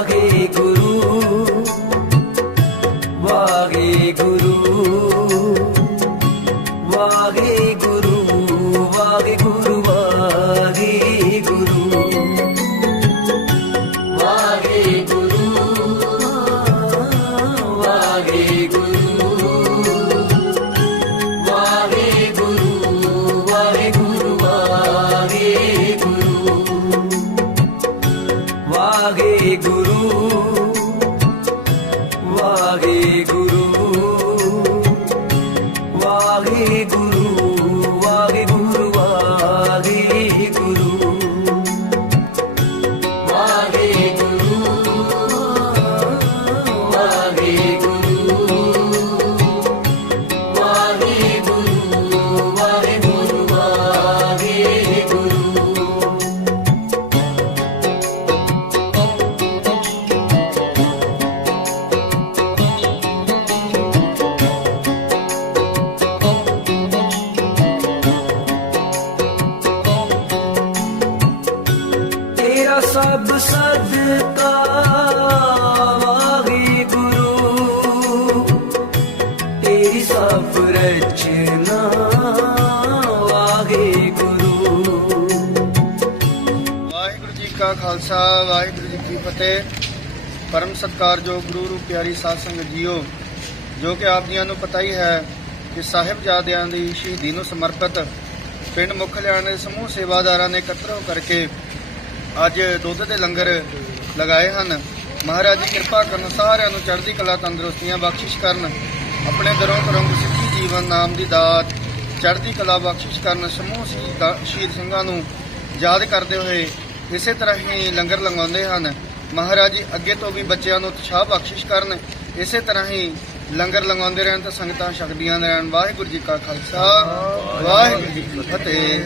Waheguru Waheguru. soirée goût. Waheguru. Waheguru. ਜੀ ਕੀ ਫਤਿਹ। ਪਰਮ ਸਤਕਾਰ ਜੋ ਗੁਰੂ ਰੂਪ ਪਿਆਰੀ ਸਾਧ ਸੰਗਤ ਜੀਓ, ਜੋ ਕਿ ਆਪ ਜੀਆਂ ਨੂੰ ਪਤਾ ਹੀ ਹੈ ਕਿ ਸਾਹਿਬਜ਼ਾਦਿਆਂ ਦੀ ਸ਼ਹੀਦੀ ਨੂੰ ਸਮਰਪਿਤ ਪਿੰਡ ਮੁਖ ਮੁਖਲਿਆਣ ਦੇ ਸਮੂਹ ਸੇਵਾਦਾਰਾਂ ਨੇ ਇਕੱਤਰ ਹੋ ਕਰਕੇ ਅੱਜ ਦੁੱਧ ਦੇ ਲੰਗਰ ਲਗਾਏ ਹਨ। ਮਹਾਰਾਜ ਜੀ ਕਿਰਪਾ ਕਰਨ ਸਾਰਿਆਂ ਨੂੰ ਚੜ੍ਹਦੀ ਕਲਾ ਤੰਦਰੁਸਤੀਆਂ ਬਖਸ਼ਿਸ਼ ਕਰਨ। ਆਪਣੇ ਦਰੋਂ ਕਰੋਂ ਸਿੱਖੀ ਜੀਵਨ ਨਾਮ ਦੀ ਦਾਤ, ਚੜ੍ਹਦੀ ਕਲਾ ਬਖਸ਼ਿਸ਼ ਕਰਨ ਸਮੂਹ ਸ਼ਹੀਦਾਂ- ਸ਼ਹੀਦ ਸਿੰਘਾਂ ਨੂੰ ਯਾਦ ਕਰਦੇ ਹੋਏ ਇਸੇ ਤਰ੍ਹਾਂ ਹੀ ਲੰਗਰ ਲਗਾਉਂਦੇ ਹਨ। ਮਹਾਰਾਜ ਜੀ, ਅੱਗੇ ਤੋਂ ਵੀ ਬੱਚਿਆਂ ਨੂੰ ਉਤਸ਼ਾਹ ਬਖਸ਼ਿਸ਼ ਕਰਨ। ਇਸੇ ਤਰ੍ਹਾਂ ਹੀ ਲੰਗਰ ਲਗਾਉਂਦੇ ਰਹਿਣ ਤੇ ਸੰਗਤਾਂ ਛਕਦੀਆਂ ਰਹਿਣ। ਵਾਹਿਗੁਰੂ ਜੀ ਕਾ ਖਾਲਸਾ, ਵਾਹਿਗੁਰੂ ਜੀ ਕੀ ਫਤਿਹ।